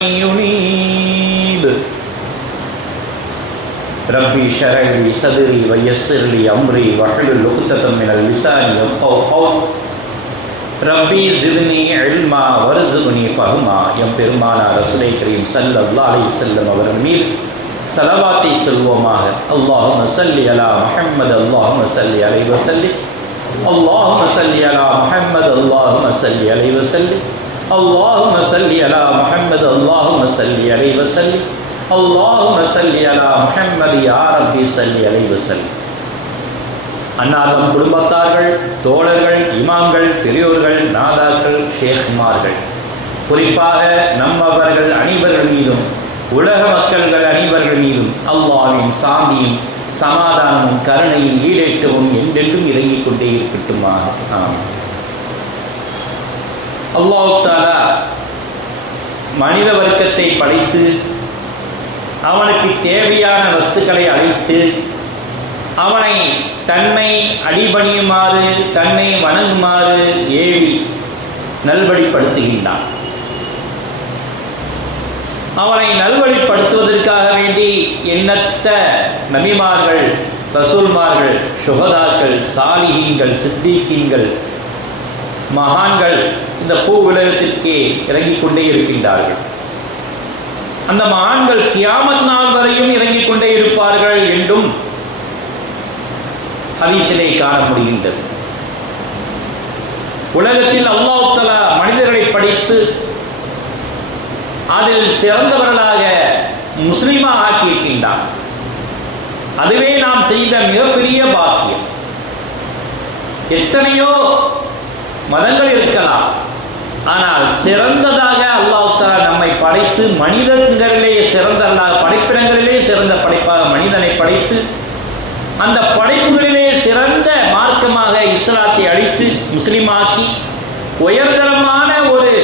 ينيب ربي اشرح لي صدري ويسر لي امري واحلل عقدة من اللسان يفقهوا قولي ربي زدني علما وارزقني فهما M பெருமானார் ரசூலை கரீம் ஸல்லல்லாஹு அலைஹி வஸல்லம் அவர்கள் மீது ஸலவாத்தை சொல்வோமாக. அல்லாஹும்ம ஸல்லி அலா முஹம்மது அல்லாஹும்ம ஸல்லி அலைஹி வஸல்லிம் அல்லாஹும்ம ஸல்லி அலா முஹம்மது அல்லாஹும்ம ஸல்லி அலைஹி வஸல்லிம் اللهم صل على محمد اللهم صل عليه وسلم اللهم صل على محمد يا ربي صل عليه وسلم. அன்னார்தம் குடும்பத்தார்கள், தோழர்கள், இமாம்கள், பெரியோர்கள், நாதாக்கள், ஷேக்மார்கள், குறிப்பாக நம்மவர்கள் அனைவர்கள் மீதும் உலக மக்கள்கள் அனைவர்கள் மீதும் அல்லாஹ்வின் சாந்தியும் சமாதானமும் கருணையும் ஈடேற்றவும் என்றென்றும் இறங்கிக் கொண்டே இருக்கட்டுமாக. அல்லாஹ் தஆலா மனித வர்க்கத்தை படைத்து அவனுக்கு தேவையான வஸ்துக்களை அளித்து அவனை தன்னை அடிபணியுமாறு தன்னை வணங்குமாறு ஏவி நல்வழிப்படுத்துகின்றான். அவனை நல்வழிப்படுத்துவதற்காக வேண்டி எண்ணற்ற நபிமார்கள், ரசூல்மார்கள், சுஹதாக்கள், சாலிஹீன்கள், சித்தீக்கீன்கள், மகான்கள் இந்த பூ உலகத்திற்கே இறங்கிக் கொண்டே இருக்கின்றார்கள். அந்த மகான்கள் கியாமத் நாள் வரையும் இறங்கிக் கொண்டே இருப்பார்கள் என்றும் ஹதீஸிலே காண முடிகின்றது. உலகத்தில் அல்லாஹ் தஆலா மனிதர்களை படைத்து அதில் சிறந்தவர்களாக முஸ்லிமாக ஆக்கியிருக்கின்றான். அதுவே நாம் செய்த மிகப்பெரிய பாக்கியம். எத்தனையோ மதங்கள் இருக்கலாம், ஆனால் சிறந்ததாக அல்லாஹ் தஆலா நம்மை படைத்து மனிதர்களிலே சிறந்தவர்களாக, படைப்பிடங்களிலே சிறந்த படைப்பாக மனிதனை படைத்து அந்த படைப்புகளிலே சிறந்த மார்க்கமாக இஸ்லாத்தை அளித்து முஸ்லிமாக்கி உயர்தரமான ஒரு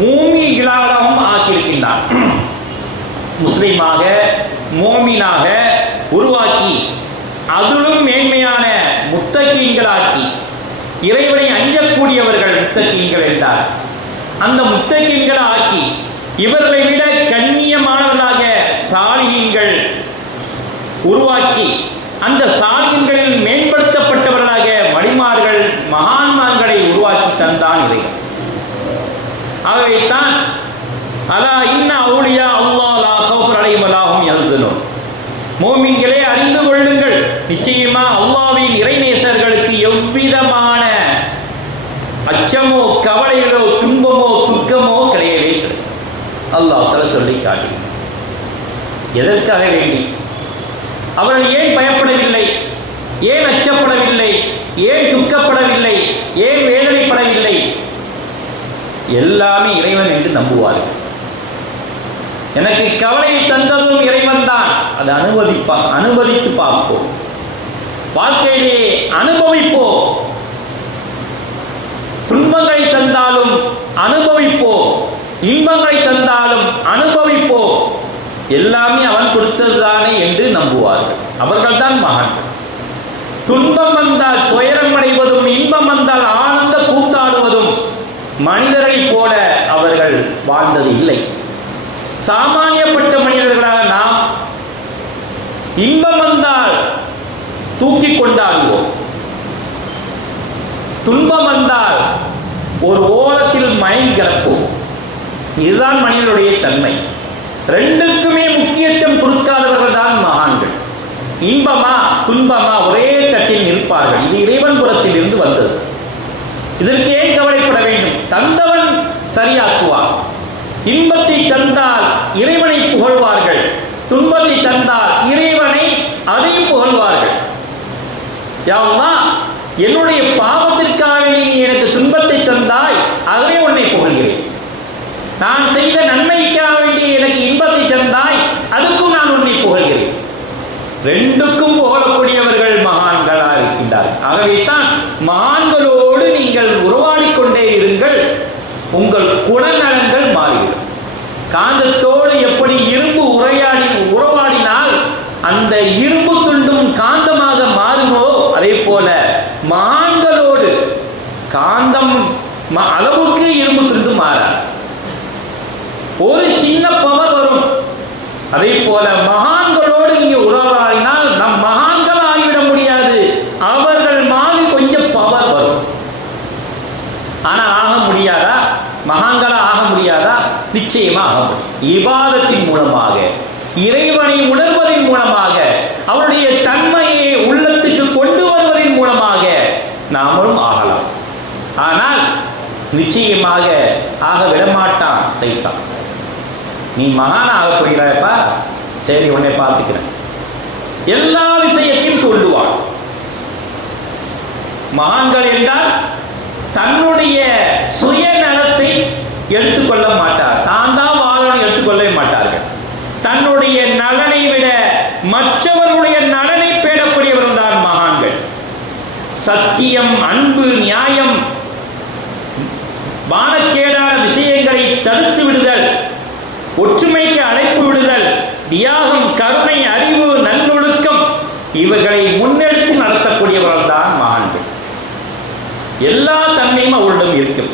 மூமின்களாகவும் ஆக்கியிருக்கின்றான். முஸ்லிமாக மோமினாக உருவாக்கி அதிலும் மேன்மையான முத்தகீன்களாக்கி இறைவனை அஞ்சக்கூடியவர்கள் முத்தகீன்கள் என்றார். அந்த முத்தகீன்களை ஆக்கி இவர்களை விட கண்ணியமானவர்களாக சாலிஹீன்கள் உருவாக்கி அந்த சாலிஹீன்களில் மேம்படுத்தப்பட்டவர்களாக வலிமார்கள், மகான்மார்களை உருவாக்கி தந்தான் இறைவன். ஆகவே தான் அலா இன்ன அவுலியா அல்லாஹ் லா கௌஃபுன் அலைஹிம் வலா ஹும் யஹ்ஸனூன், மோமின்களே அறிந்து கொள்ளுங்கள், நிச்சயமா அல்லாஹ்வின் இறைநேசர்களுக்கு எவ்விதமான அச்சமோ கவலைகளோ துன்பமோ துக்கமோ கிடையவே கிடையாது. அல்லாஹ் தஆலா சொல்லி காட்டி எதற்காக வேண்டி அவர்கள் ஏன் பயப்படவில்லை, ஏன் அச்சப்படவில்லை, ஏன் துக்கப்படவில்லை, ஏன் வேதனைப்படவில்லை? எல்லாமே இறைவன் என்று நம்புவார்கள். எனக்கு கவலையை தந்ததும் இறைவன் தான், அதை அனுபவித்து பார்ப்போம், வாழ்க்கையிலே அனுபவிப்போம். துன்பங்களை தந்தாலும் அனுபவிப்போம், இன்பங்களை தந்தாலும் அனுபவிப்போம். எல்லாமே அவன் கொடுத்ததுதானே என்று நம்புவார்கள். அவர்கள் தான் மகான்கள். துன்பம் வந்தால் துயரம் அடைவதும் இன்பம் வந்தால் ஆனந்த கூத்தாடுவதும் மனிதர்களைப் போல அவர்கள் வாழ்ந்தது இல்லை. சாமானியப்பட்ட மனிதர்களாக நாம் இன்பம் வந்தால் தூக்கி கொண்டாடுவோம், துன்பம் வந்தால் ஒரு ஓரத்தில் மயங்கி கிடப்போம். இதுதான் மனிதனுடைய தன்மை. ரெண்டுக்குமே முக்கியத்துவம் கொடுக்காதவர்கள் தான் மகான்கள். இன்பமா துன்பமா ஒரே தட்டில் நிற்பார்கள். இது இறைவன் புறத்தில் இருந்து வந்தது. இதற்கு ஏன் கவலைப்பட வேண்டும்? தந்தவன் சரியாக்குவான். இன்பத்தை தந்தால் இறைவனை புகழ்வார்கள், துன்பத்தை தந்தால் இறைவனை அதையும் புகழ்வார்கள். யா அல்லாஹ், என்னுடைய பாவத்திற்காக நீ எனக்கு துன்பத்தை தந்தாய், ஆகவே உன்னை புகழ்கிறேன். நான் செய்த நன்மைக்காக வேண்டி எனக்கு இன்பத்தை தந்தாய், அதுக்கும் நான் உன்னை புகழ்கிறேன். ரெண்டுக்கும் புகழக்கூடியவர்கள் மகான்களாக இருக்கின்றார்கள். ஆகவே தான் மகான்களோடு நீங்கள் உறவாடிக்கொண்டே இருங்கள், உங்கள் குணநலன்கள் மாறிவிடும். காந்தத்தோடு எப்படி இரும்பு உறவாடினால் அந்த இரும்பு துண்டும் காந்தமாக மாறுமோ, அதே போல மகான்களோடு காந்தம் அளவுக்கு இரும்பு துண்டு மாறாது. ஒரு சின்ன பவர் வரும். அதே போல மகான்களோடு நீங்க உறவாடினால் நம் மகான்கள் ஆகிவிட முடியாது, அவர்கள் மாதிரி கொஞ்சம் பவர் வரும். ஆனால் ஆக முடியாதா? மகான்களா ஆக முடியாதா? நிச்சயமா ஆக முடியும். இபாதத்தின் மூலமாக, இறைவனை உணர்வதன் மூலமாக, அவருடைய தன்மையை உள்ளத்துக்கு கொண்டு வருவதன் மூலமாக நாமளும் ஆகலாம். ஆனால் நிச்சயமாக ஆக விடமாட்டான் சைத்தான். நீ மகான் ஆக போகிறாயப்பா, சரி உன்னை பார்த்துக்கிறேன், எல்லா விஷயத்தையும் சொல்லுவான். மகான்கள் என்றால் தன்னுடைய சுயநலத்தை எடுத்துக்கொள்ள மாட்டார், தான் தான் வாழணும் எடுத்துக்கொள்ளவே மாட்டார்கள். தன்னுடைய நலனை விட மற்றவர்களுடைய நலனை பேணக்கூடியவர்கள் தான் மகான்கள். சத்தியம், அன்பு, நியாயம், மானக்கேடான விஷயங்களை தடுத்து விடுதல், ஒற்றுமைக்கு அழைப்பு விடுதல், தியாகம், கருணை, அறிவு, நல்லொழுக்கம் இவர்களை முன்னெடுத்து நடத்தக்கூடியவர்கள் தான் மகான்கள். எல்லா தன்மையும் அவர்களிடம் இருக்கும்.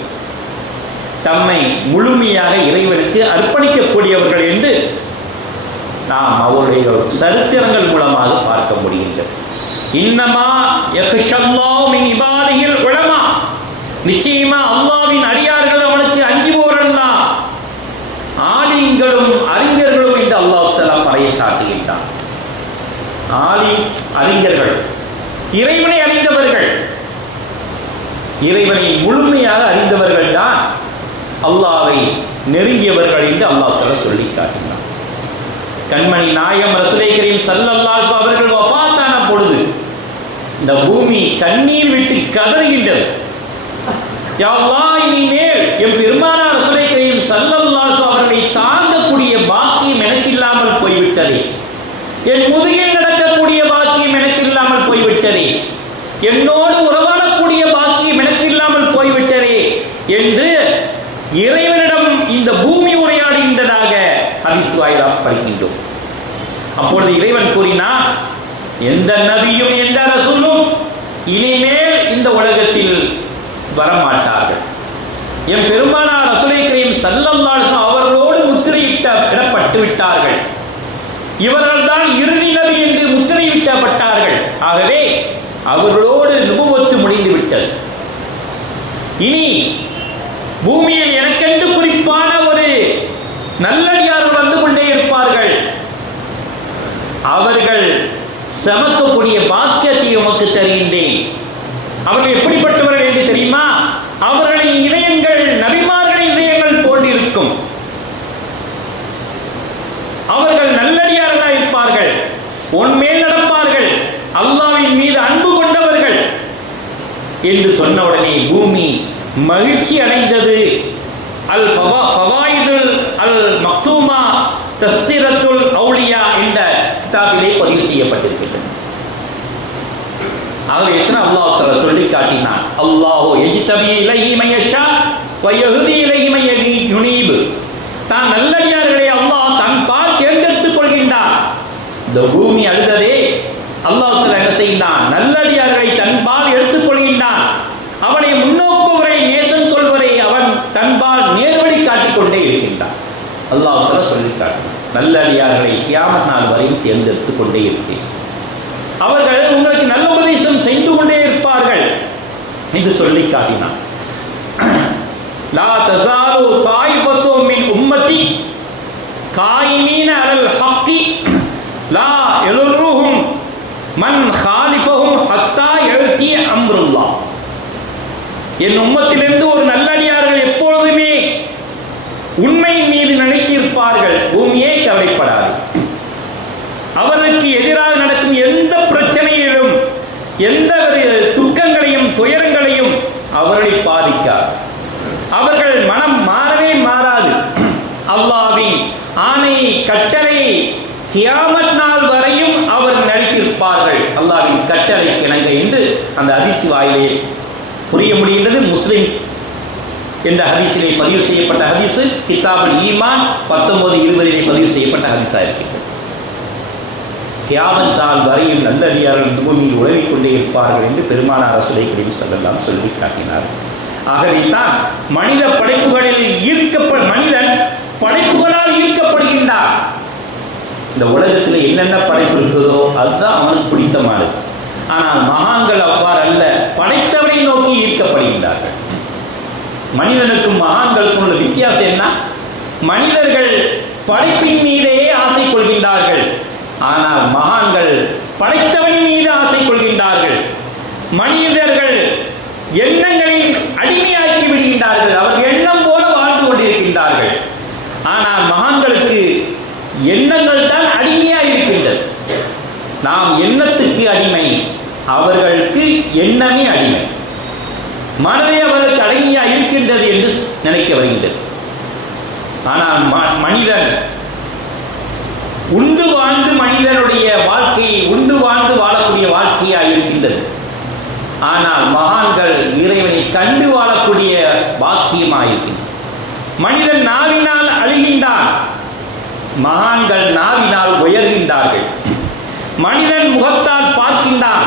தம்மை முழுமையாக இறைவனுக்கு அர்ப்பணிக்கக்கூடியவர்கள் என்று நாம் அவருடைய சரித்திரங்கள் மூலமாக பார்க்க முடிகின்றது. இன்னமா யஹ்ஷல்லாஹு மின் இபாதிஹில் உலமா, நிச்சயமா அல்லாஹ்வின் அடியார்கள் அவனுக்கு அஞ்சுபவர்கள் தான் ஆலிம்களும் அறிஞர்களும் என்று அல்லாஹ் தஆலா பறைசாற்றுகின்றான். ஆலிம், அறிஞர்கள், இறைவனை அறிந்தவர்கள், இறைவனை முழுமையாக அறிந்தவர்கள் தான் அல்லாஹ்வை நெருங்கியவர்கள் என்று அல்லாஹ் தஆலா சொல்லி காட்டினார். கண்மணி நாயகம் ரசூலை கரீம் ஸல்லல்லாஹு அலைஹி அவர்கள் வஃபாத்தான பொழுது இந்த பூமி கண்ணீர் விட்டு கதறுகின்றது. யா அல்லாஹ், இனிமேல் எம் பெருமானார் ரசூலை கரீம் ஸல்லல்லாஹு அலைஹி அவர்களை தாங்கக்கூடிய பாக்கியம் எனக்கு இல்லாமல் போய்விட்டதே, என் முதுகில் நடக்கக்கூடிய பாக்கியம் எனக்கு இல்லாமல் போய்விட்டதே, என்னோடு உறவாடக்கூடிய பாக்கியம் எனக்கு இல்லாமல் போய்விட்டதே என்று இறைவனிடம் இந்த பூமி உரையாடுகின்றதாக ஹதீஸ் வாயிலாக படிக்கின்றோம். அப்பொழுது இறைவன் கூறினார், எந்த நபியும் எந்த ரசூலும் இனிமேல் இந்த உலகத்தில் வரமாட்டார்கள். என் பெருமானார் ரசூலை கரீம் ஸல்லல்லாஹு அலைஹி அவர்களோடு முத்திரையிடப்பட்டு விட்டார்கள். இவர்கள் தான் இறுதி நபி என்று முத்திரையிடப்பட்டார்கள். ஆகவே அவர்களோடு நுபுவத்து முடிந்து விட்டது. இனி பூமியில் எனக்கென்று குறிப்பான ஒரு நல்லடியார்கள் வந்து கொண்டே இருப்பார்கள். அவர்கள் சமக்கக்கூடிய பாக்கியத்தை உமக்கு தருகின்றேன். அவர்கள் எப்படிப்பட்டவர்கள் என்று தெரியுமா? அவர்களின் இதயங்கள் நபிமார்களின் இதயங்கள் போன்றிருக்கும். அவர்கள் நல்லடியார்களாக இருப்பார்கள், உன்மேல் நடப்பார்கள், அல்லாஹ்வின் மீது அன்பு கொண்டவர்கள் என்று சொன்ன உடனே பூமி மகிழ்ச்சி அடைந்தது. அல் ஃபவாயிதுல் அல் மக்தூமா தஸ்திரத்துல் அவுலியா என்ற கிதாபிலே பதிவு செய்யப்பட்டிருக்கிறது. ஆகவே எத்தனை அல்லாஹ் தஆலா சொல்லி காட்டினான். அல்லாஹு யஜ்தபி இலைஹி மயஷா வ யஹ்தி இலைஹி மயுனீப். தான் நல்லடியார்களை அல்லாஹ் தன் பால் தேர்ந்தெடுத்துக் கொள்கின்றான். இந்த பூமி அழுததே, அல்லாஹ் தஆலா என்ன செய்கின்றான்? நல்லடியார்களை தன் பால் எடுத்துக் கொள்கின்றான். அவனை முன்னோக்குவரை, நேசம் கொள்வரை அவன் தன்பால் நேர்வழி காட்டிக் கொண்டே இருக்கின்றான். அல்லாஹ் தஆலா சொல்லி காட்டினான், நல்லடியார்களை கியாமத் நாள் வரையும் தேர்ந்தெடுத்துக் கொண்டே இருப்பேன். அவர்கள் உங்களுக்கு நல்ல உபதேசம் செய்து கொண்டே இருப்பார்கள் என்று சொல்லி காட்டினான். லா தஸாலு தாயிஃபத்து மின் உம்மத்தி காயிமீன அலல் ஹக்கி லா யலுருஹும் மன் காலிஃபஹும் ஹத்தா யஅதி அம்ருல்லாஹ். என் உம்மத்திலிருந்து ஒரு நல்லடியார்கள் எப்பொழுதுமே உண்மை மீது நினைத்திருப்பார்கள். பூமியே கவலைப்படாது. அவருக்கு எதிராக நடக்கும் எந்த பிரச்சனையிலும், எந்த துக்கங்களையும் துயரங்களையும் அவர்களை பாதிக்காது. அவர்கள் மனம் மாறவே மாறாது. அல்லாஹ்வின் ஆணை, கட்டளை கியாமத் நாள் வரையும் அவர் நடித்திருப்பார்கள். அல்லாஹ்வின் கட்டளை கிணங்க என்று அந்த ஹதீஸ் வாயிலே புரிய முடிகின்றது. முஸ்லிம் என்ற ஹதீஸிலே பதிவு செய்யப்பட்ட ஹதீஸ், கிதாபுல் ஈமான் 19-20 பதிவு செய்யப்பட்ட ஹதீஸாக இருக்கின்றது. கியாமத் நாள் வரையும் நல்லடியார்கள் பூமியில் உழவிக் கொண்டே இருப்பார்கள் என்று பெருமானார் ரசூலை கரீம் ஸல்லல்லாஹு சொல்லி காட்டினார். ஆகவே தான் மனித படைப்புகளில் மனிதன் படைப்புகளால் ஈர்க்கப்படுகின்றான். இந்த உலகத்தில் என்னென்ன படைப்பு இருக்குதோ அதுதான் அவனுக்கு பிடித்தமானது. ஆனால் மகான்கள் அவ்வாறு அல்ல, படைத்தவனை நோக்கி ஈர்க்கப்படுகின்றார்கள். மனிதனுக்கும் மகான்களுக்கும் உள்ள வித்தியாசம் என்ன? மனிதர்கள் படைப்பின் மீதே ஆசை கொள்கின்றார்கள், ஆனால் மகான்கள் படைத்தவன் மீது ஆசை கொள்கின்றார்கள். மனிதர்கள் எண்ணங்களின் அடிமையாக்கி விடுகின்றார்கள், அவர்கள் எண்ணம் போல வாழ்ந்து கொண்டிருக்கின்றார்கள். ஆனால் மகான்களுக்கு எண்ணங்கள் தான் அடிமையாக இருக்கின்றது. நாம் எண்ணத்துக்கு அடிமை, அவர்களுக்கு எண்ணமே அடிமை. மனதை அவர்களுக்கு அடங்கியாக இருக்கின்றது என்று நினைக்க வருகின்றது. ஆனால் மனிதன் உண்டு வாழ்ந்து மனிதனுடைய வாழ்க்கையை உண்டு வாழ்ந்து வாழக்கூடிய வாழ்க்கையாக இருக்கின்றது. ஆனால் மகான்கள் இறைவனை கண்டு வாழக்கூடிய பாக்கியமாக இருக்கின்றன. மனிதன் நாவினால் அழுகின்றான், மகான்கள் நாவினால் உயர்கின்றார்கள். மனிதன் முகத்தால் பார்க்கின்றான்,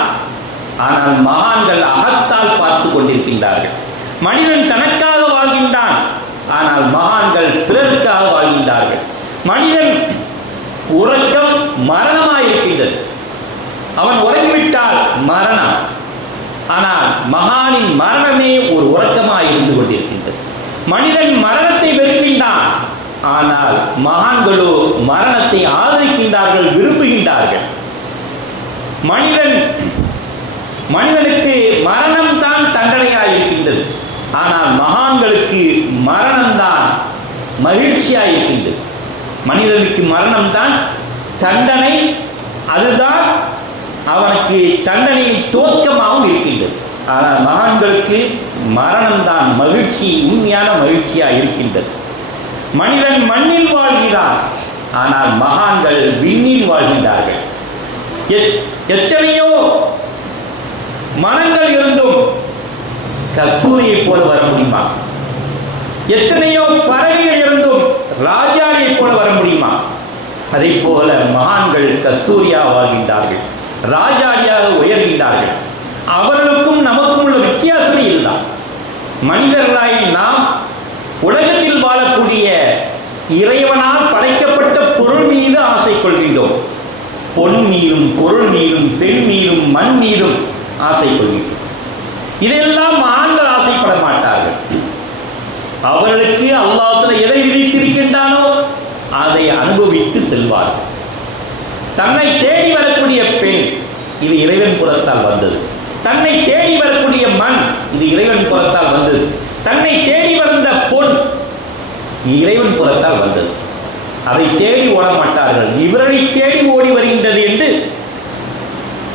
ஆனால் மகான்கள் அகத்தால் பார்த்து கொண்டிருக்கின்றார்கள். மனிதன் தனக்காக வாழ்கின்றான், ஆனால் மகான்கள் பிறருக்காக வாழ்கின்றார்கள். மனிதன் உறக்கம் மரணமாயிருக்கின்றது, அவன் உறங்கிவிட்டால் மரணம். ஆனால் மகானின் மரணமே ஒரு உறக்கமாக இருந்து கொண்டிருக்கின்றது. மனிதன் மரணத்தை வெறுக்கின்றான், ஆனால் மகான்களோ மரணத்தை ஆதரிக்கின்றார்கள், விரும்புகின்றார்கள். மனிதனுக்கு மரணம் தான் தண்டனையாக இருக்கின்றது, ஆனால் மகான்களுக்கு மரணம்தான் மகிழ்ச்சியாக இருக்கின்றது. மனிதனுக்கு மரணம் தான் தண்டனை, அதுதான் அவனுக்கு தண்டனையின் துவக்கமாகவும் இருக்கின்றது. ஆனால் மகான்களுக்கு மரணம்தான் மகிழ்ச்சி, உண்மையான மகிழ்ச்சியாக இருக்கின்றது. மனிதன் மண்ணில் வாழ்கிறான், ஆனால் மகான்கள் விண்ணில் வாழ்கின்றார்கள். எத்தனையோ மனங்கள் இருந்தும் கஸ்தூரியை போல வர முடியுமா? எத்தனையோ பறவைகள் இருந்தும் ராஜாளியை போல வர முடியுமா? அதை போல மகான்கள் கஸ்தூரியாக வாழ்கின்றார்கள், ராஜாளியாக உயர்கின்றார்கள். அவர்களுக்கும் நமக்கும் உள்ள வித்தியாசமே இதுதான். மனிதர்களாய் நாம் உலகத்தில் வாழக்கூடிய இறைவனால் படைக்கப்பட்ட பொருள் மீது ஆசை கொள்கின்றோம். பொன் மீதும் பொருள் மீதும் பெண் மீதும் மண் மீதும் ஆசை கொள்கின்றோம். இதெல்லாம் ஆண்கள் ஆசைப்பட மாட்டார்கள். அவர்களுக்கு அல்லாஹ் எதை விதித்திருக்கின்றானோ அதை அனுபவித்து செல்வார்கள். தன்னை தேடி வரக்கூடிய பெண், இது இறைவன் புறத்தால் வந்தது. தன்னை தேடி வரக்கூடிய மண், இது இறைவன் புறத்தால் வந்தது. தன்னை தேடி வந்த பொன், இறைவன் புறத்தால் வந்தது. அதை தேடி ஓட மாட்டார்கள், இவர்களை தேடி ஓடி வருகின்றது என்று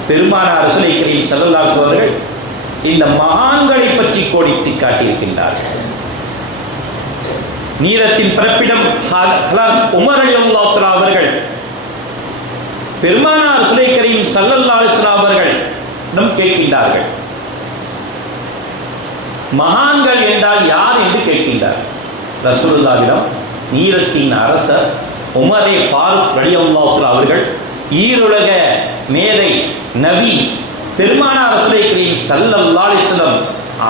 பெருமானார் ரசூலை கரீம் ஸல்லல்லாஹு அலைஹி அவர்கள் இந்த மகான்களை பற்றி கோடிட்டு காட்டியிருக்கின்றார்கள். நீதத்தின் பிறப்பிடம் உமர் ரலியல்லாஹு தஆலா அவர்கள் பெருமானார் ரசூலை கரீம் ஸல்லல்லாஹு அலைஹி அவர்களிடம் கேட்கின்றார்கள், மகான்கள் என்றால் யார் என்று கேட்கின்றார். ரசூலுல்லாஹ்விடம் நீரத்தின் அரசர் உமரே ஃபாரூக் ரலியல்லாஹு தஆலா அவர்கள், ஈருலக மேதை நபி பெருமானார் ரசூலை கரீம் ஸல்லல்லாஹு அலைஹி வஸல்லம்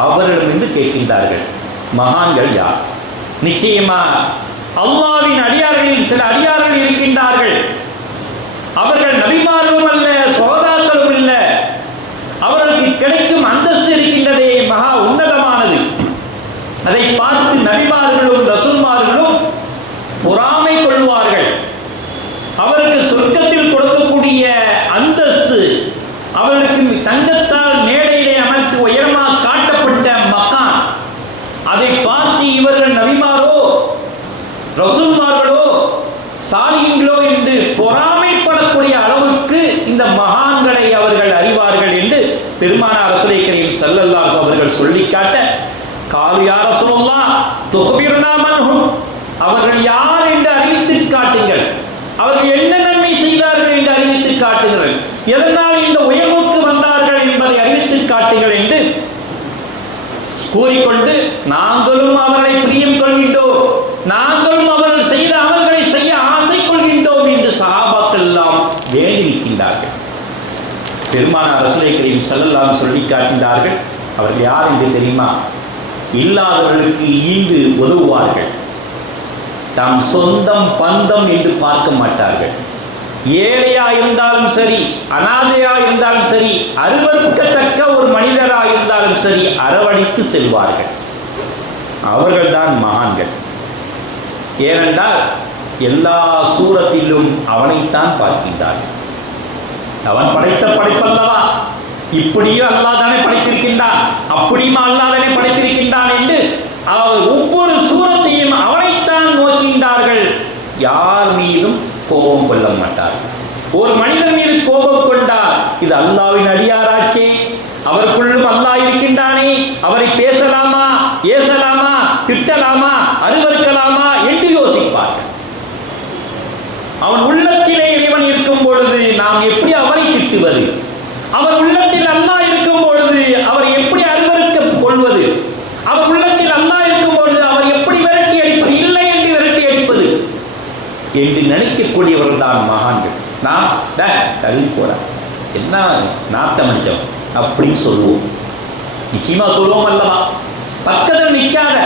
அவர்களிடமிருந்து கேட்கின்றார்கள், மகான்கள் யார்? நிச்சயமா அல்லாஹ்வின் அடியார்களில் சில அடியார்கள் இருக்கின்றார்கள், அவர்கள் நபிமார்களும் அல்ல, சோதாக்களும் இல்லை, அவர்களுக்கு கிடைக்கும் அந்தஸ்து இருக்கின்றதே மகா உன்னதமானது. அதை பார்த்து நபிமார்களும் ரசூல்மார்களும் பொறாமை கொள்வார்கள். அவருக்கு சொர்க்கத்தில் கொடுக்கக்கூடிய அந்தஸ்து, அவர்களுக்கு தங்கத்தால் மேடையிலே அமைத்து உயரமாக காட்டப்பட்ட மக்கான், அதை பார்த்து இவர்கள் நபிமாரோ ரசூல்மார்களோ சாலிஹீன்களோ என்று பொறாமைப்படக்கூடிய அளவுக்கு இந்த மகான்களை அவர்கள் அறிவார்கள் என்று பெருமானார் ரசூலை கரீம் ஸல்லல்லாஹு அவர்கள் சொல்லி காட்ட, காலு யா ரசூலுல்லாஹ் துஹ்பிர்னா மன்ஹும், அவர்கள் யார் என்று அறிவித்து காட்டுங்கள், அவர்கள் என்ன நன்மை செய்தார்கள் என்று அறிவித்து காட்டுங்கள், எதனால் இந்த உயர்வுக்கு வந்தார்கள் என்பதை அறிவித்து காட்டுங்கள் என்று கூறிக்கொண்டு, நாங்களும் அவர்களை பிரியம் கொள்கின்றோம், நாங்களும் அவர்கள் செய்த அமல்களை செய்ய ஆசை கொள்கின்றோம் என்று சஹாபாக்கள் எல்லாம் வேண்டி நிற்கின்றார்கள். பெருமானார் ரசூலை கரீம் ஸல்லல்லாஹு சொல்லி காட்டுகின்றார்கள், அவர்கள் யார் என்று தெரியுமா? இல்லாதவர்களுக்கு ஈண்டு உதவுவார்கள், தாம் சொந்தம் பந்தம் என்று பார்க்க மாட்டார்கள். ஏழையா இருந்தாலும் சரி, அனாதையா இருந்தாலும் சரி, அருவருக்கத்தக்க ஒரு மனிதரா இருந்தாலும் சரி, அரவணைத்து செல்வார்கள். அவர்கள்தான் மகான்கள். ஏனென்றால் எல்லா சூரத்திலும் அவனைத்தான் பார்க்கின்றார்கள். அவன் படைத்த படைப்பல்லவா, இப்படியும் அல்லாஹ் தானே படைத்திருக்கின்றான், அப்படியுமா அல்லாஹ் தானே படைத்திருக்கின்றான் என்று ஒவ்வொரு சூரத்தையும் அவனைத்தான் நோக்கின்றார்கள். யார் மீதும் கோபம் கொள்ள மாட்டார்கள். ஒரு மனிதன் மீது கோபம் கொண்டால் இது அல்லாஹ்வின் அடியாராச்சே, அவருக்குள்ளும் அல்லாஹ் இருக்கின்றானே, அவரை பேசலாமா, ஏசலாமா, திட்டலாமா, அருவருக்கலாமா என்று யோசிப்பார்கள். அவன் உள்ளத்திலே இறைவன் இருக்கும் பொழுது நாம் எப்படி அவரை திட்டுவது? அவர் உள்ளத்தில் அல்லாஹ் இருக்கும் பொழுது அவர் எப்படி அருவருக்க கொள்வது? அவர் உள்ளத்தில் அல்லாஹ் இருக்கும் பொழுது அவர் எப்படி விரட்டி அடிப்பது? இல்லை என்று விரட்டி அடிப்பது என்று நினைக்கக்கூடியவர்கள் தான் மகான்கள். நாம் கல்வி போட என்ன நாத்தமஞ்சம் அப்படின்னு சொல்லுவோம். நிச்சயமா சொல்லுவோம் அல்லவா? பக்கத்தில் நிற்காத,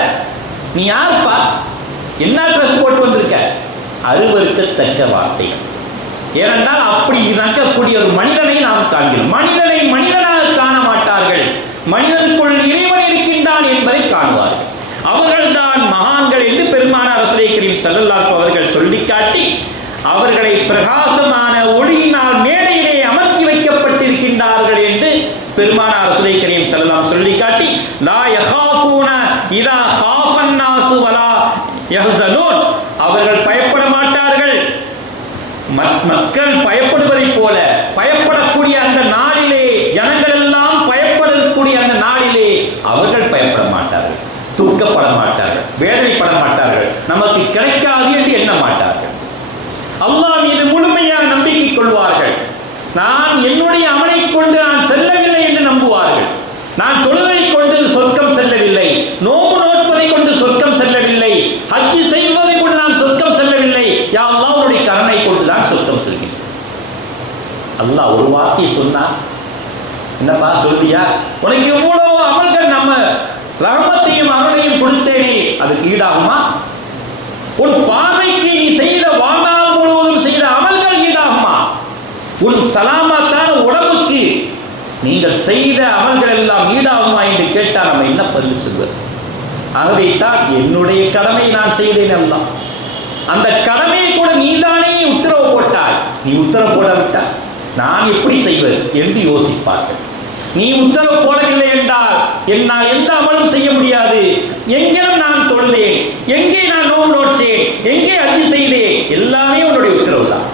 நீ யாருப்பா, என்ன ட்ரெஸ் போட்டு வந்திருக்க, அருவருக்கத்தக்க வார்த்தை. ஏனென்றால் அப்படி நடக்கக்கூடிய ஒரு மனிதனை நாம் காண்கிறோம். மனிதனை மனிதனாக காண மாட்டார்கள், மனிதனுக்குள் இறைவன் இருக்கின்றான் என்பதை காணுவார்கள். அவர்கள்தான் மகான்கள் என்று பெருமானார் ரசூலுல்லாஹி கரீம் ஸல்லல்லாஹு அலைஹி அவர்கள் சொல்லிக்காட்டி, அவர்களை பிரகாசமான ஒளியினால் மேடையிலே அமர்த்தி வைக்கப்பட்டிருக்கின்றார்கள் என்று பெருமானார் ரசூலுல்லாஹி கரீம் ஸல்லல்லாஹு அலைஹி சொல்லிக்காட்டி, லா யகாஃபூன இதா காஃபன் நாசு வலா யஹ்ஸனூன், அவர்கள் பயப்பட மாட்டார்கள். மக்கள் பயப்படுவதைப் போல பயப்படக்கூடிய அந்த நாளிலே, ஜனங்கள் எல்லாம் பயப்படக்கூடிய அந்த நாளிலே அவர்கள் பயப்பட மாட்டார்கள், துக்கப்பட மாட்டார்கள், வேதனைப்பட மாட்டார்கள், நமக்கு கிடைக்காது என்று எண்ண மாட்டார்கள். அல்லாஹ் மீது முழுமையான நம்பிக்கை கொள்வார்கள். நான் என்னுடைய அமலை கொண்டு நான் செல்லவில்லை என்று நம்புவார்கள். நான் தொழுகை கொண்டு சொர்க்கம் செல்லவில்லை, நோம்பு நோட்பதை கொண்டு சொர்க்கம் செல்லவில்லை, ஹஜ் செய்வதை கொண்டு நான் சொர்க்கம் செல்லவில்லை, யா அல்லாஹ் உன்னுடைய கருணை கொண்டுதான் சொர்க்கம் செல்கிறேன். அல்லாஹ் ஒரு வார்த்தையை சொன்னான், என்னப்பா தொழுதியா, உனக்கு எவ்வளவு அமல்கள் நம்ம ரஹமத்தையும் அருளையும் கொடுத்தேனே, அதுக்கு ஈடாகுமா? உன் பார்வைக்கு நீ செய்த வாழ்நாள் முழுவதும் செய்த அமல்கள் ஈடாகுமா? உன் சலாமத்தான உடம்புக்கு நீங்கள் செய்த அமல்கள் எல்லாம் ஈடாகுமா என்று கேட்டால் நம்ம என்ன பதில் சொல்வது? ஆகவே தான் என்னுடைய கடமையை நான் செய்தேன் எல்லாம், அந்த கடமையை கூட நீதானே உத்தரவு போட்டாய், நீ உத்தரவு போடவிட்டால் நான் எப்படி செய்வது என்று யோசிப்பார்கள். நீ உத்தரவு போடவில்லை என்றால் என்னால் எந்த அமலும் செய்ய முடியாது. எங்கேயும் நான் தொழுதேன், எங்கே நான் நோன்பு நோற்றேன், எங்கே ஹஜ் செய்தேன், எல்லாமே உன்னுடைய உத்தரவு தான்.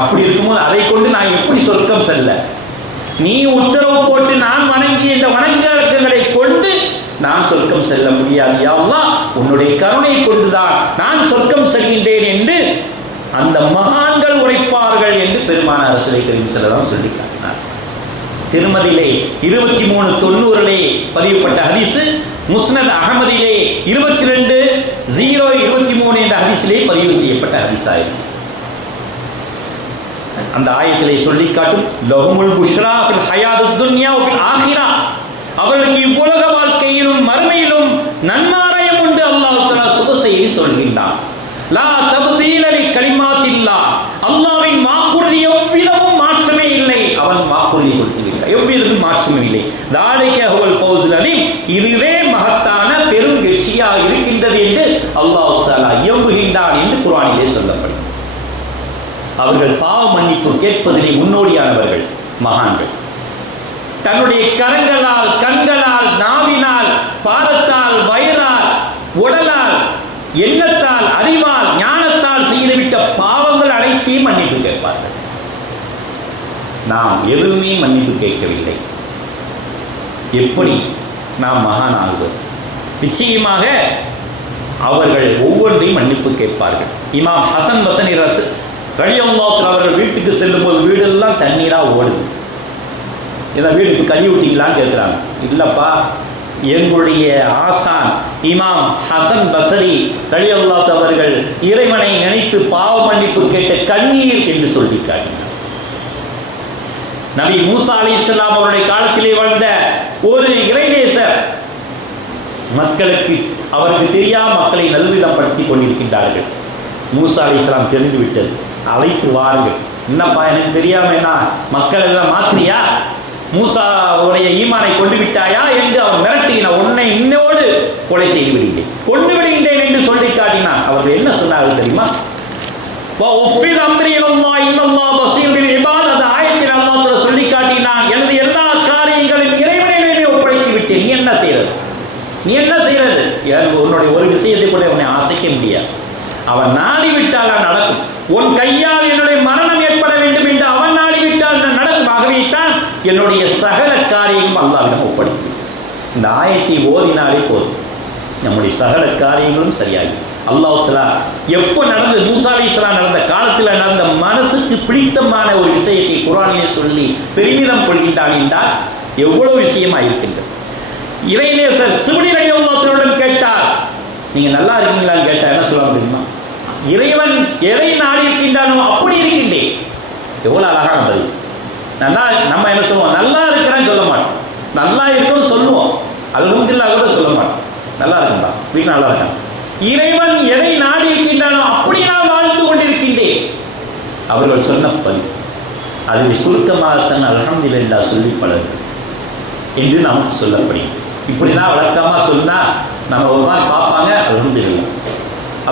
அப்படி இருக்கும்போது அதை கொண்டு நான் எப்படி சொர்க்கம் செல்ல? நீ உத்தரவு போட்டு நான் வணங்கிய இந்த வணக்கங்களை கொண்டு நான் சொர்க்கம் செல்ல முடியாது. யா அல்லாஹ் உன்னுடைய கருணை கொண்டுதான் நான் சொர்க்கம் செல்கின்றேன் என்று அந்த மகான்கள் உரைப்பார்கள் என்று பெருமானார் ரசூலுல்லாஹி கரீம் ஸல்லல்லாஹு அலைஹி சொல்லி காட்டினார். திருமதியிலே 2390 பதிவுப்பட்ட ஹதீஸ், முஸ்னத் அஹமதிலே 22-023 என்ற ஹதீஸிலே பதிவு செய்யப்பட்ட ஹதீஸ் ஆகும். அந்த ஆயத்திலே சொல்லி காட்டும், லஹுமுல் புஷ்ரா ஃபில் ஹயாத்துத் துன்யா வ ஃபில் ஆখিরা, அவர்களுக்கு இவ்வுலக வாழ்க்கையிலும் மறுமையிலும் நன்மாராயம் உண்டு. அல்லாஹ் தஆலா சுப செய்தி சொல்கின்றான். லா தப்தீல லி கலிமாத்தில்லாஹ், அல்லாஹ்வின் வாக்குறுதி எவ்விதமும் மாற்றமே இல்லை. அவன் வாக்குறுதி கொடுத்திருக்கிறான், எவ்விதமும் மாற்றமே இல்லை. தாலிக ஹுவல் ஃபௌஸுல் அலீம், இதுவே மகத்தான பெரும் வெற்றியாக இருக்கின்றது என்று அல்லாஹ் தஆலா எம்புகின்றான் என்று குர்ஆனிலே சொல்லப்படுகிறது. அவர்கள் பாவ மன்னிப்பு கேட்பதிலே முன்னோடியானவர்கள் மகான்கள். தன்னுடைய கரங்களால், கண்களால், நாவினால், பாதத்தால், வயிறால், உடலால், எண்ணத்தால், அறிவால், ஞானத்தால் செய்துவிட்ட பாவங்கள் அனைத்தையும் மன்னிப்பு கேட்பார்கள். நாம் எதுவுமே மன்னிப்பு கேட்கவில்லை. எப்படி நாம் மகான் ஆகுவது? நிச்சயமாக அவர்கள் ஒவ்வொன்றையும் மன்னிப்பு கேட்பார்கள். இமாம் ஹசன் பஸ்ரி ரலியல்லாஹு அவர்கள் வீட்டுக்கு செல்லும்போது வீடெல்லாம் தண்ணீராக ஓடுது. இதை வீட்டுக்கு கழுவி விட்டீங்களான்னு கேட்குறாங்க. இல்லைப்பா, எங்களுடைய ஆசான் இமாம் ஹசன் பஸ்ரி ரலியல்லாஹு அவர்கள் இறைவனை நினைத்து பாவ மன்னிப்பு கேட்ட கண்ணீர் என்று சொல்லி காட்டினார். நபி மூசா அலைஹிஸ்ஸலாம் அவருடைய காலத்திலே வாழ்ந்த ஒரு இறைநேசர் மக்களுக்கு அவருக்கு தெரியாம மக்களை நல்விதப்படுத்தி கொண்டிருக்கின்றார்கள். மூசா அலைஹிஸ்ஸலாம் தெரிந்துவிட்டது. அழைத்து வாருங்கள். என்னப்பா எனக்கு தெரியாம என்ன மக்கள் எல்லாம் மாத்திரியா, மூசாவுடைய ஈமானை கொண்டு விட்டாயா என்று அவன் மிரட்டினான். உன்னை இன்னோடு கொலை செய்து விடுகிறேன், கொண்டு விடுகின்றேன் என்று சொல்லி காட்டினான். அவர்கள் என்ன சொன்னார்கள் தெரியுமா? சொல்லி காட்டினான், எனது எல்லா காரியங்களையும் இறைவனிடமே ஒப்படைத்து விட்டேன். நீ என்ன செய்யறது, நீ என்ன செய்யறது? உன்னுடைய ஒரு விஷயத்தை கூட உன்னை அசைக்க முடியாது. அவன் நாடிவிட்டால் நடக்கும். உன் கையால் என்னுடைய மரணம் ஏற்பட வேண்டும் என்று அவன் நாடிவிட்டால் நடக்கும். ஆகவே தான் என்னுடைய சகல காரியங்களும் அல்லாஹ்விடம் ஒப்படைக்கும். இந்த ஆயத்தை ஓதினாலே போதும், நம்முடைய சகல காரியங்களும் சரியாகி. அல்லாஹ் தஆலா எப்போ நடந்தது, மூசா அலைஹிஸ்ஸலாம் நடந்த காலத்தில் நடந்த மனசுக்கு பிடித்தமான ஒரு விஷயத்தை குர்ஆனிலே சொல்லி பெருமிதம் கொள்கின்றான் என்றால் எவ்வளவு விஷயமா இருக்கின்றது. இறைநேசர் சிப்ரீல் ரலியல்லாஹு கேட்டார், நீங்க நல்லா இருக்கீங்களான்னு கேட்டா என்ன சொல்ல முடியுமா? இறைவன் எதை நாடி இருக்கின்றானோ அப்படி இருக்கின்றேன். எவ்வளவு அழகான பதில். நல்லா நம்ம என்ன சொல்லுவோம், நல்லா இருக்கிறேன்னு சொல்ல மாட்டோம், நல்லா இருக்குன்னு சொல்லுவோம், அல்ஹம்துலில்லாஹ் கூட சொல்ல மாட்டோம். நல்லா இருக்கும்பா, வீட்டில் நல்லா இருக்கான். இறைவன் எதை நாடி இருக்கின்றானோ அப்படி நான் வாழ்ந்து கொண்டிருக்கின்றேன். அவர்கள் சொன்ன பதில் அதில் சுருக்கமாகத்தான் அல்ஹம்துலில்லாஹ் சொல்லி பழகு என்று நமக்கு சொல்லப்படுகிறது. இப்படிதான் வழக்கமாக சொன்னால் நம்ம ஒரு மாதிரி பார்ப்பாங்க, அல்ஹம்துலில்லாஹ்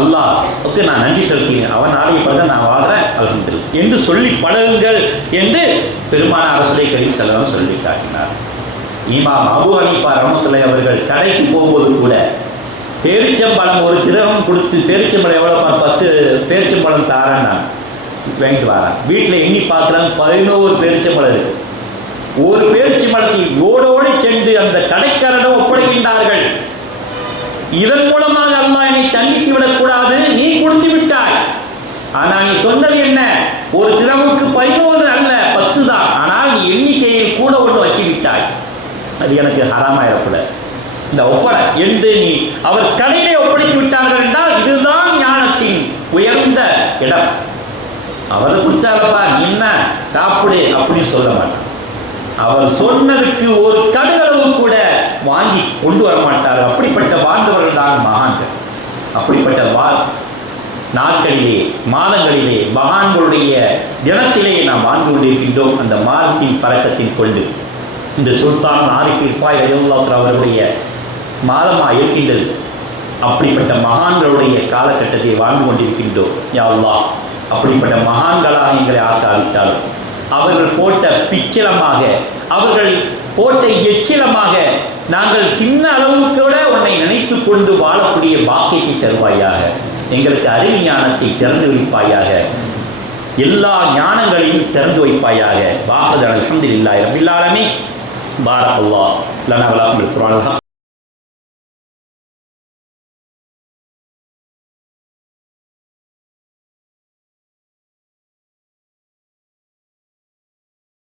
அல்லாஹ்வுக்கு நான் நன்றி செலுத்துகிறேன், அவன் நாடியப்பட நான் வாழ்கிறேன் அல்ஹம்துலில்லாஹ் என்று சொல்லி பழகுங்கள் என்று பெருமானார் ரசூலுல்லாஹி கரீம் ஸல்லல்லாஹு அலைஹி வஸல்லம் சொல்லி காட்டினார். இமாம் அபூ ஹனீஃபா ரஹ்மத்துல்லாஹி அவர்கள் கடைக்கு போகும்போது கூட பேரிச்சம்பழம் ஒரு திரகம் கொடுத்து, பேரிச்சம்பழம் எவ்வளோ 10 பேரிச்சம்பழம் தாரேன், நான் வாங்கிட்டு வரேன். வீட்டில் எண்ணி பார்க்குறேன் 11 பேரிச்சம்பழம் இருக்கு. ஒரு பேரிச்சம்பழத்தை ஓடோடி சென்று அந்த கடைக்காரனிடம் ஒப்படைக்கின்றார்கள். இதன் மூலமாக அல்லாஹ் என்னை தண்டித்து விடக்கூடாது, நீ கொடுத்து விட்டாய். ஆனால் நீ சொன்னது என்ன, ஒரு திரவுக்கு 11 அல்ல 10 தான், ஆனால் நீ எண்ணிக்கையில் கூட ஒன்று வச்சு விட்டாய், அது எனக்கு ஹராமாயிடக்கூடாது இந்த ஒப்படை என்று நீ அவர் கடையிலே ஒப்படைத்து விட்டார்கள் என்றால் இதுதான் ஞானத்தின் உயர்ந்த இடம். அவரை கொடுத்தாரப்பா நீ என்ன சாப்பிடு அப்படின்னு சொல்ல மாட்டான். அவர் சொன்னதுக்கு ஒரு கடுகளவு கூட வாங்கி கொண்டு வர மாட்டார். அப்படிப்பட்ட வாழ்ந்தவர்கள் தான் மகான்கள். அப்படிப்பட்ட நாட்களிலே மாதங்களிலே மகான்களுடைய தினத்திலே நாம் வாழ்ந்து கொண்டிருக்கின்றோம். அந்த மாதத்தின் பழக்கத்தின் கொண்டு இந்த சுல்தான் ஆரிஃப் இர்ஃபாய் ரலியல்லாஹு அவருடைய மாதமாக இருக்கின்றது. அப்படிப்பட்ட மகான்களுடைய காலகட்டத்தை வாழ்ந்து கொண்டிருக்கின்றோம். யா அல்லாஹ், அப்படிப்பட்ட மகான்களாக எங்களை ஆக்காவிட்டாலும் அவர்கள் போட்ட பிச்சிலமாக, அவர்கள் போட்ட எச்சிலமாக நாங்கள் சின்ன அளவுக்கு கூட உன்னை நினைத்து கொண்டு வாழக்கூடிய பாக்கியத்தை தருவாயாக. எங்களுக்கு அறிவு ஞானத்தை திறந்து வைப்பாயாக. எல்லா ஞானங்களையும் திறந்து வைப்பாயாக. வாஹது அல்ஹம்துலில்லாஹி ரப்பில் ஆலமீன். பாரக்கல்லாஹு லனா வ லக்கும் பில் குர்ஆனில்